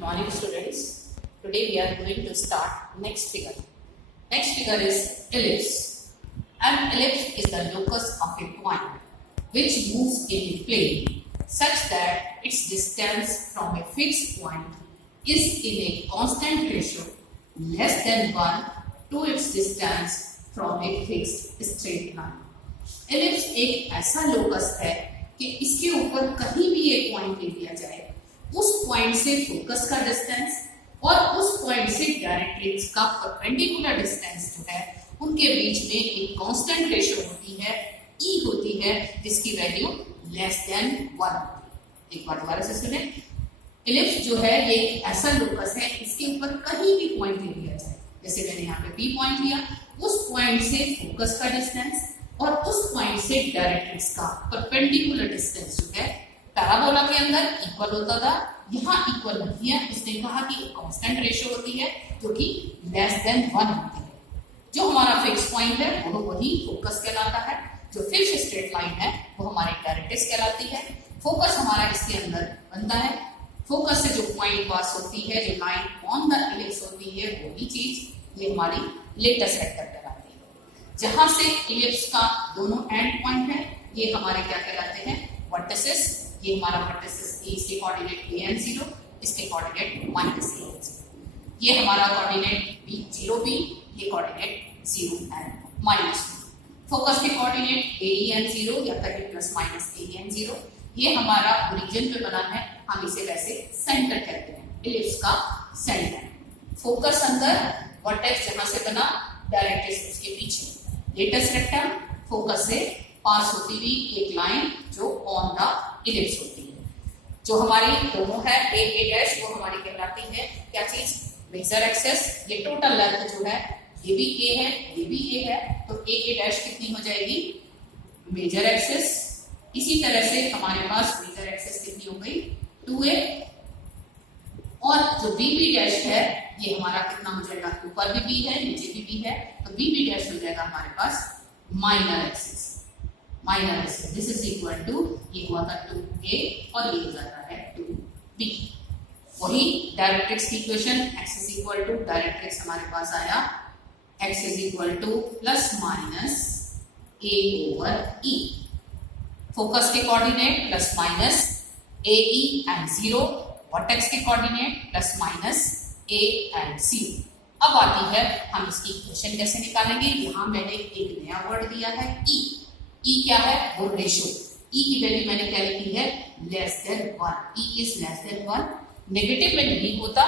Good morning, students. Today we are going to start next figure. Next figure is ellipse. An ellipse is the locus of a point which moves in a plane such that its distance from a fixed point is in a constant ratio less than 1 to its distance from a fixed straight line. Ellipse एक ऐसा locus है कि इसके ऊपर कहीं भी एक point ले लिया जाए, उस पॉइंट से फोकस का डिस्टेंस और उस पॉइंट से डायरेक्ट्रिक्स का परपेंडिकुलर डिस्टेंस जो है उनके बीच में एक कांस्टेंट रेशियो होती है, ई होती है, जिसकी वैल्यू लेस देन 1। एक बार दोबारा से सुने, एलिप्स जो है ये एक ऐसा लोकस है, इसके ऊपर कहीं भी पॉइंट ले लिया जाए, जैसे मैंने यहाँ पे पी पॉइंट लिया, उस पॉइंट से फोकस का डिस्टेंस और उस पॉइंट से डायरेक्ट्रिक्स का परपेंडिकुलर डिस्टेंस जो है पैराबोला के अंदर इक्वल होता था, यहाँ इक्वल नहीं है। उसने कहा कि एक कांस्टेंट रेशियो होती है जो कि लेस देन 1 होती है। जो हमारा फिक्स पॉइंट है वो वही फोकस कहलाता है, जो फिक्स स्ट्रेट लाइन है वो हमारी डायरेक्ट्रिक्स कहलाती है। फोकस हमारा इसके अंदर बनता है, फोकस से जो पॉइंट पास होती है, जो लाइन ऑन द एलिप्स होती है, वही चीज ये हमारी लेटेस्ट वेक्टर कहलाती है। जहां से एलिप्स का दोनों एंड पॉइंट है ये हमारे क्या कहलाते हैं, वर्टिसेस। ये हमारा वर्टिसेस ए, इसके कोऑर्डिनेट a and 0, इसके कोऑर्डिनेट -a and 0। ये हमारा कोऑर्डिनेट b 0b, ये कोऑर्डिनेट 0 and -2। फोकस के कोऑर्डिनेट a e and 0 या फिर +- a e and 0। ये हमारा ओरिजिन पे बना है, हम इसे वैसे सेंटर कहते हैं, एलिप्स का सेंटर। फोकस अंदर, वर्टेक्स जहां से बना, डायरेक्ट्रिक्स उसके पीछे। लेटेस्ट वेक्टर फोकस से पास होती हुई एक लाइन जो ऑन द एलिप्स होती है। जो हमारी दोनों है a डैश, वो हमारी कहलाती है क्या चीज, मेजर एक्सेस। ये टोटल लेंथ जो है ये भी a है, ये भी a है, तो a डैश कितनी हो जाएगी, मेजर एक्सेस। इसी तरह से हमारे पास मेजर एक्सेस कितनी हो गई, 2a। और जो b डैश है ये हमारा कितना हो जाएगा, ऊपर भी b है, नीचे भी b है, तो b डैश हो जाएगा हमारे पास minor axis. Minor axis this is equal to, ये हुआ था 2a और ये हो जाता है 2b। वही डायरेक्ट्रिक्स की equation, x is equal to, directrix हमारे पास आया x is equal to ± a over e। Focus के coordinate ±a e and 0, vertex के कोऑर्डिनेट ±a and 0। अब आती है हम इसकी इक्वेशन कैसे निकालेंगे। यहाँ मैंने एक नया वर्ड दिया है e। e क्या है, वो रेशियो। e की वैल्यू मैंने क्या लिखी है, less than 1। e is less than 1, negative में नहीं होता,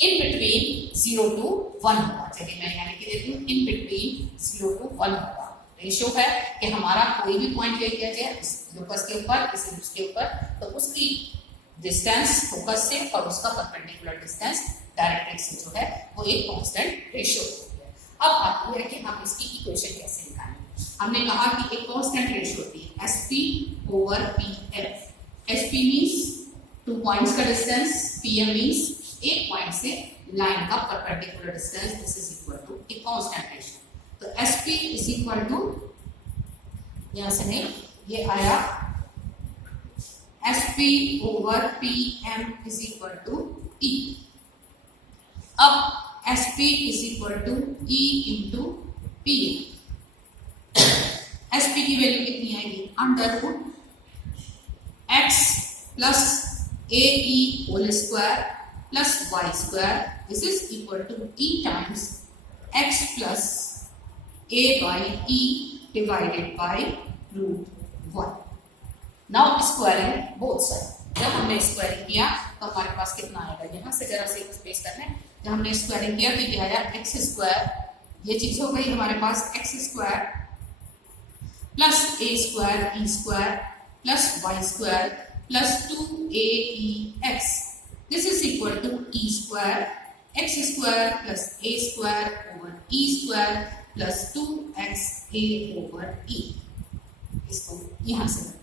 इन बिटवीन 0 to 1 होगा। चलिए मैं यहाँ लिख देती हूँ, इन बिटवीन 0 to 1 होगा। रेशियो है कि हमारा कोई भी पॉइंट ले लिया जाए इस लोकस के ऊपर, इस एलिप्स के ऊपर, तो उसकी डिस्टेंस फोकस से और उसका परपेंडिकुलर डिस्टेंस डायरेक्ट्रिक्स से जो है वो एक कांस्टेंट रेशियो होती है। अब आती है कि हम इसकी इक्वेशन कैसे निकालें। हमने कहा कि एक कांस्टेंट रेशियो होती है SP over PM। SP means 2 points का डिस्टेंस, PM मींस एक पॉइंट से लाइन का perpendicular distance. This is equal to a constant ratio. तो SP इज इक्वल टू, यहां से नहीं, ये आया SP over PM is equal to E। अब SP is equal to E into PM। SP की वैल्यू कितनी आएगी, √ x plus AE whole square plus y square, this is equal to E times x plus a by E divided by √1। Now squaring both side. जब हमने squaring किया तो हमारे पास कितना आएगा, यहाँ से जरा से स्पेस करना है। जब हमने स्क्वायरिंग किया तो ये आया x स्क्वायर, ये चीज हो गई हमारे पास x square plus a square e square plus y square plus 2aex। This is equal to e square x square plus a square over e square plus 2xa over e। इसको यहाँ से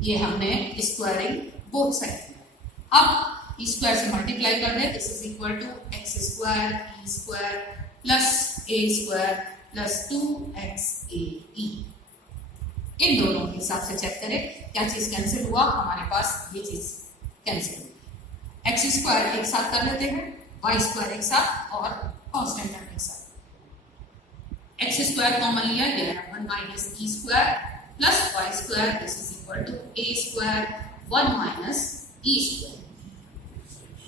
ये हमने स्क्वायरिंग बोथ साइड किया। अब ई square से multiply कर दें, this is equal to x square e square plus a square plus 2xae। इन दोनों के हिसाब से चेक करें क्या चीज कैंसिल हुआ, हमारे पास ये चीज कैंसिल हुई। एक्स स्क्वायर एक साथ कर लेते हैं, वाई स्क्वायर एक साथ और कांस्टेंट टर्म एक साथ। एक्स स्क्वायर कॉमन लिया, ये है 1 minus E square plus Y square, this is equal to A square 1 minus E square.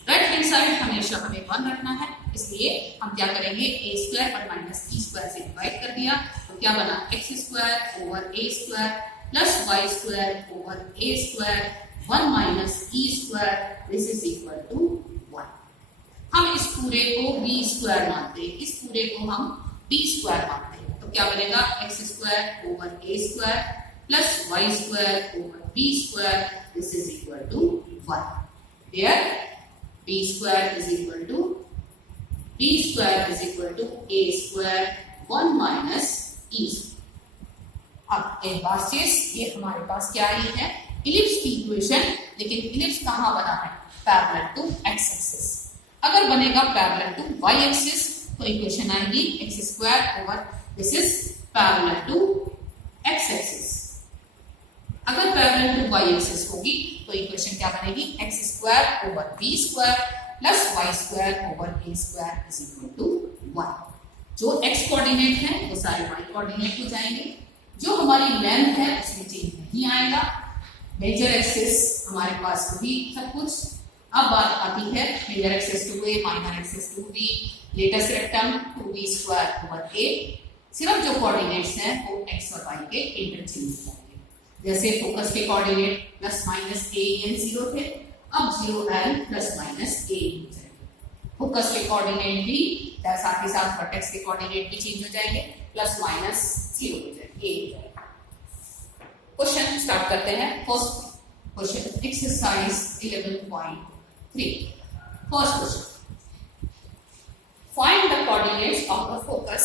Right hand side हमेशा हमें 1 रखना है, इसलिए हम क्या करेंगे, A square 1 minus E square से डिवाइड कर दिया, तो क्या बना, X square over A square plus Y square over A square 1 minus E square, this is equal to 1। हम इस पूरे को बी स्क्वायर मानते हैं, इस पूरे को हम बी स्क्वायर मानते हैं, तो क्या बनेगा, X square over A square plus Y square over B square, this is equal to 1। Here b square is equal to b square is equal to a square 1 minus e square। अब एक बात चीज, ये हमारे पास क्या आई है, ellipse की equation, लेकिन इलिप्स कहाँ बना है, पैरेलल टू एक्स एक्सिस। अगर बनेगा पैरेलल टू वाई एक्सिस तो इक्वेशन आएगी X square over, this is parallel to X axis. अगर पैरेलल टू वाई एक्सिस होगी तो इक्वेशन क्या बनेगी, X square over B square plus Y square over A square is equal to 1। जो x coordinate है वो सारे वाई कोऑर्डिनेट हो जाएंगे, जो हमारी लेंथ है उसमें चेंज नहीं आएगा। मेजर एक्सिस हमारे पास वही सब कुछ। अब बात आती है major axis two A, minor axis two B, latus rectum two B square over A. सिर्फ जो कोऑर्डिनेट्स हैं वो एक्स और वाई के इंटरचेंज हो जाएंगे। जैसे फोकस के coordinate plus minus A N 0 थे, अब 0 एन प्लस माइनस ए हो जाएंगे। फोकस के कोऑर्डिनेट भी साथ ही साथ वर्टेक्स के कोऑर्डिनेट भी चेंज हो जाएंगे, प्लस माइनस 0 हो जाएंगे, ए हो जाएगा। क्वेश्चन स्टार्ट करते हैं। First question exercise 11.3। First question, find the coordinates of the focus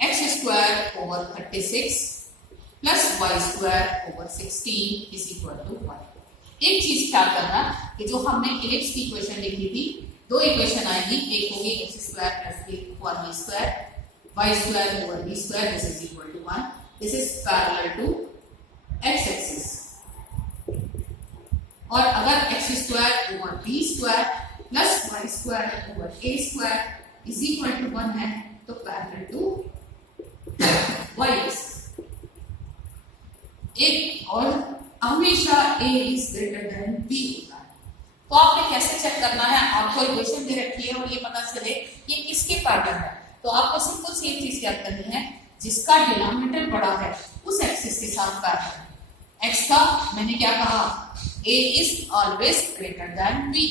X square over 36 plus Y square over 16 is equal to 1। एक चीज ख्याल करना कि जो हमने इलिप्स की इक्वेशन लिखी थी, दो इक्वेशन आएगी, एक होगी X square plus A over B square, Y square over B square, this is equal to 1। This is parallel to X axis. और अगर X square over B square plus Y square over A square is equal to 1 है, तो parallel to Y axis. एक और हमेशा a is greater than b होता है, तो आपने कैसे चेक करना है, आपको इक्वेशन दे रखी है और ये पता चले ये किसके पैटर्न है, तो आपको सिंपल सी एक चीज याद करनी है, जिसका डिनोमिनेटर बड़ा है उस एक्सिस के साथ पैरेलल। x का मैंने क्या कहा, a is always greater than b।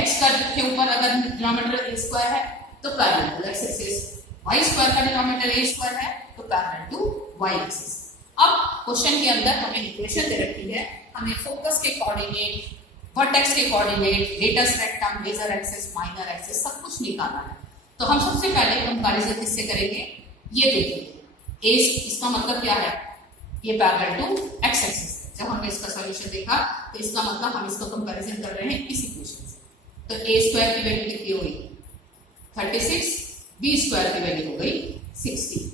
x का के ऊपर अगर डिनोमिनेटर a स्क्वायर है तो parallel to x axis, y square का डिनोमिनेटर a स्क्वायर है तो पैरेलल टू y एक्सिस। अब क्वेश्चन के अंदर हमें इक्वेशन दे रखी है, हमें फोकस के कोऑर्डिनेट, वर्टेक्स के coordinate, latus rectum, major axis, minor axis सब कुछ निकालना है। तो हम सबसे पहले कंपैरिजन किससे करेंगे, ये देखिए ए, इसका मतलब क्या है, ये पैरेलल टू एक्स एक्सिस है। जब हमने इसका सॉल्यूशन देखा तो इसका मतलब हम इसका कंपैरिजन कर रहे हैं इस इक्वेशन से। तो ए स्क्वायर की वैल्यू कितनी हो गई 36, बी स्क्वायर की वैल्यू हो गई 60।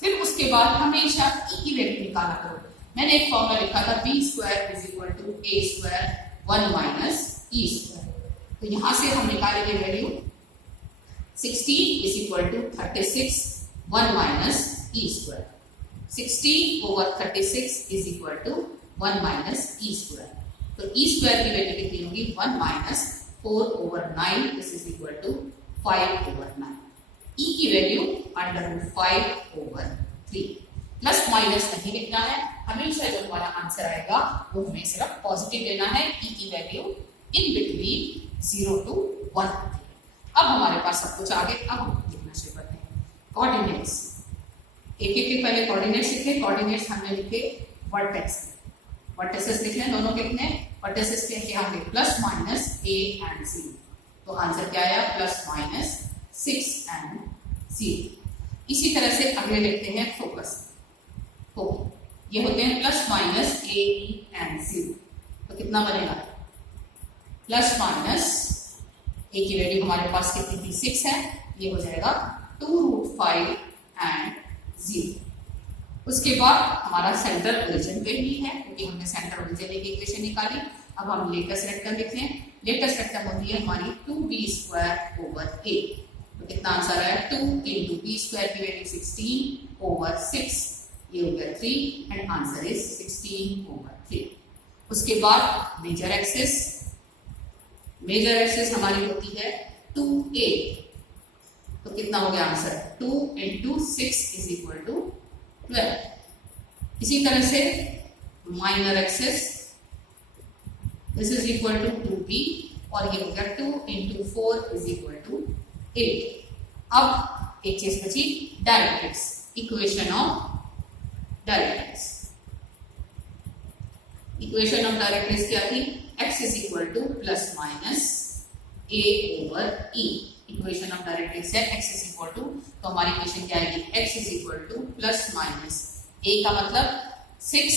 फिर उसके बाद हमेशा e की वैल्यू निकाला करो। मैंने एक फॉर्मूला लिखा था B square is equal to A square 1 minus E square. तो यहां से हम निकालेंगे value 60 is equal to 36 1 minus E square. 60 over 36 is equal to 1 minus E square. तो ई स्क्वायर की वैल्यू कितनी होगी 1 minus 4 over 9, this is equal to 5 over 9। e की वैल्यू √5 ओवर 3। प्लस माइनस नहीं लिखना है, हमेशा जो हमारा आंसर आएगा वो हमें सिर्फ पॉजिटिव लेना है। e की वैल्यू इन बिटवीन 0 to 1। अब हमारे पास सब कुछ आ गया, अब हम लिखना शुरू करते हैं कोऑर्डिनेट्स। एक एक के पहले कोऑर्डिनेट्स लिखे, कोऑर्डिनेट्स हमने लिखे वर्टेक्स, वर्टेक्सेस लिख लें दोनों के लिखने, वर्टेक्सेस के क्या होंगे प्लस माइनस a एंड 0। तो आंसर क्या आया प्लस माइनस 6 एंड 0। इसी तरह से अगले लिखते हैं फोकस, ये होते हैं प्लस माइनस a एंड 0। तो कितना बनेगा प्लस माइनस a की वैल्यू हमारे पास कितनी थी 6 है, ये हो जाएगा 2√5 एंड 0। उसके बाद हमारा सेंटर ओरिजिन पे ही है क्योंकि हमने सेंटर ओरिजिन की इक्वेशन निकाली, अब हम लेटेस्ट रेक्टम लिखें। लेटेस्ट रेक्टम होती है हमारी 2b² / a। तो कितना आंसर आया 2 × b² की वैल्यू 16/6, ये हो गया 3 एंड आंसर इज 16/3। उसके बाद मेजर एक्सिस हमारी होती है 2a। तो कितना हो गया आंसर 2 × 6 = 12। इसी तरह से minor axis this is equal to 2b और ये हो गया 2 × 4 = 8। अब एक चीज बची directrix, equation of directrix. Equation of directrix क्या थी? x is equal to ± a/e। Equation of directrix है x इज इक्वल टू, तो हमारी इक्वेशन क्या आएगी x is equal to ± a का मतलब 6,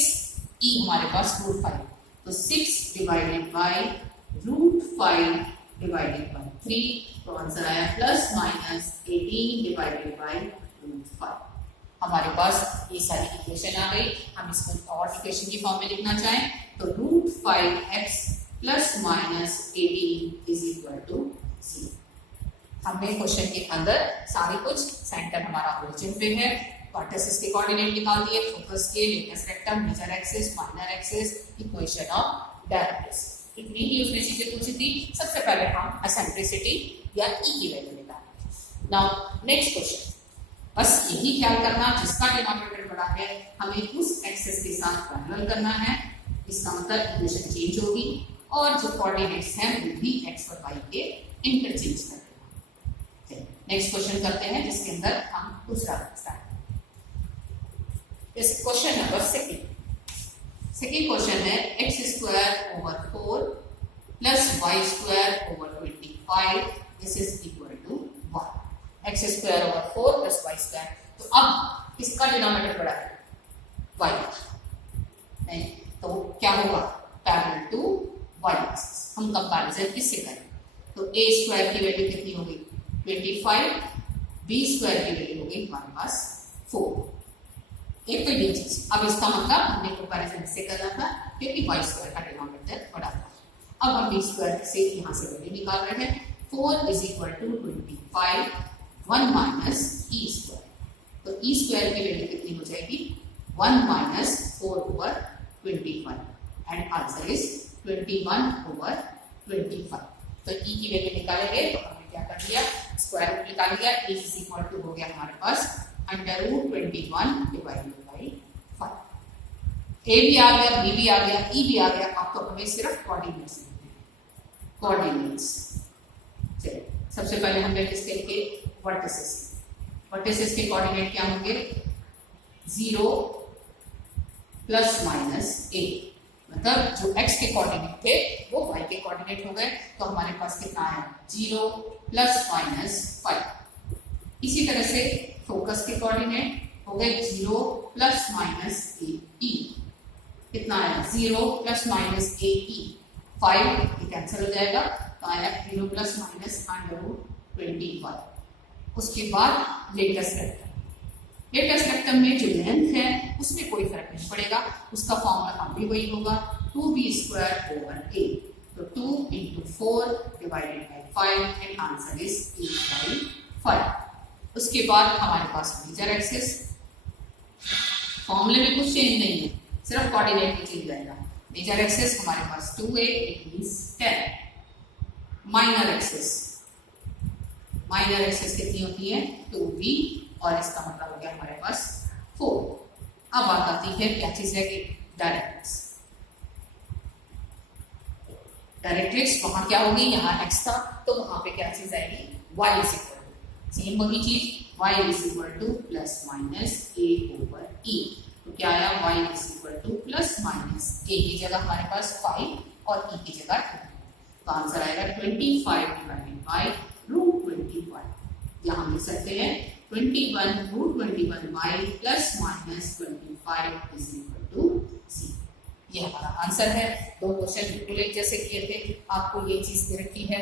e हमारे पास √5, तो 6 डिवाइडेड बाय √5 डिवाइडेड बाय 3, तो आंसर आया ±18 डिवाइडेड बाय √5। हमारे पास ये सारी इक्वेशन आ गई। हम इसको और इक्वेशन की फॉर्म में लिखना चाहें तो √5x ± 18 = 0। हमने क्वेश्चन के अंदर सारी कुछ सेंटर हमारा ओरिजिन पे है, वर्टिसेस के कोऑर्डिनेट निकाल दिए, फोकस के, latus rectum, major axis, minor axis, equation of directrix. इतनी ही उसमें चीजें पूछी थी। सबसे पहले हम एसेंट्रिसिटी या ई की वैल्यू निकालेंगे। नाउ नेक्स्ट क्वेश्चन, बस यही ख्याल करना जिसका डिनोमिनेटर बड़ा है हमें उस एक्सिस के साथ पैरेलल करना है। इसका मतलब इक्वेशन चेंज होगी और जो कोऑर्डिनेट्स हैं वो भी x और y के इंटरचेंज कर देना। नेक्स्ट क्वेश्चन करते हैं जिसके अंदर हम दूसरा स्टार्ट। इस क्वेश्चन नंबर सेकंड क्वेश्चन है x² / 4 + y² / 25 this is equal to 1। x² / 4 + y², तो अब किसका डिनोमिनेटर बड़ा है? y नहीं, तो क्या होगा पैरेलल टू y एक्सिस। हम कंपैरिजन किससे करें? तो a² की वैल्यू कितनी हो गई 25, b² की वैल्यू हो गई हमारे पास 4। एक तो ये चीज, अब इसका मतलब हमने कंपैरिजन से करना था क्योंकि y² का डिनोमिनेटर बड़ा था। अब हम b² से यहाँ से वैल्यू निकाल रहे हैं। 4 = 25, 1 - e², तो e² की वैल्यू कितनी हो जाएगी 1 - 4/25 एंड आंसर इज 21/25। तो e की वैल्यू निकालेंगे तो हमने क्या कर दिया, स्क्वायर रूट निकाल लिया। e इज इक्वल टू हो गया हमारे पास √21 डिवाइडेड बाय 5। a भी आ गया, b भी आ गया, e भी आ गया। अब तो हमें सिर्फ कोऑर्डिनेट्स लिखने हैं। कोऑर्डिनेट्स चलिए सबसे पहले हमने किसके लिखे वर्टिसेस के कोऑर्डिनेट क्या होंगे 0 ± a, मतलब जो x के कोऑर्डिनेट थे वो y के कोऑर्डिनेट हो गए। तो हमारे पास कितना आया 0 ± 5। इसी तरह से फोकस के कोऑर्डिनेट हो गए 0 ± ae, कितना आया 0 ± ae, 5 ये कैंसिल हो जाएगा तो आया 0 ± √21। उसके बाद लेटेस्ट रेक्टम में जो लेंथ है उसमें कोई फर्क नहीं पड़ेगा, उसका फॉर्मूला अब भी वही होगा 2b² / a, तो 2 × 4 divided by 5 and answer is 8/5। उसके बाद हमारे पास मेजर एक्सिस, फॉर्मूले में कुछ चेंज नहीं है, सिर्फ कोऑर्डिनेट में चेंज आएगा। मेजर एक्सिस हमारे पास 2a it means 10। Minor axis कितनी होती है 2b और इसका मतलब हो गया हमारे पास 4। अब बात आती है क्या चीज है कि डायरेक्ट्रिक्स वहां क्या होगी, यहाँ x था तो वहां पे क्या चीज आएगी y is equal to, same वही चीज y is equal to +-a/e। तो क्या आया y is equal to +-a की जगह हमारे पास 5 और e की जगह 2, तो आंसर आएगा 25 डिवाइडेड बाय √21। यहाँ हम लिख सकते हैं 21 बाय +-25 इज इक्वल टू 0। ये हमारा आंसर है। दो क्वेश्चन बिल्कुल एक जैसे किए थे, आपको ये चीज दे रखी है।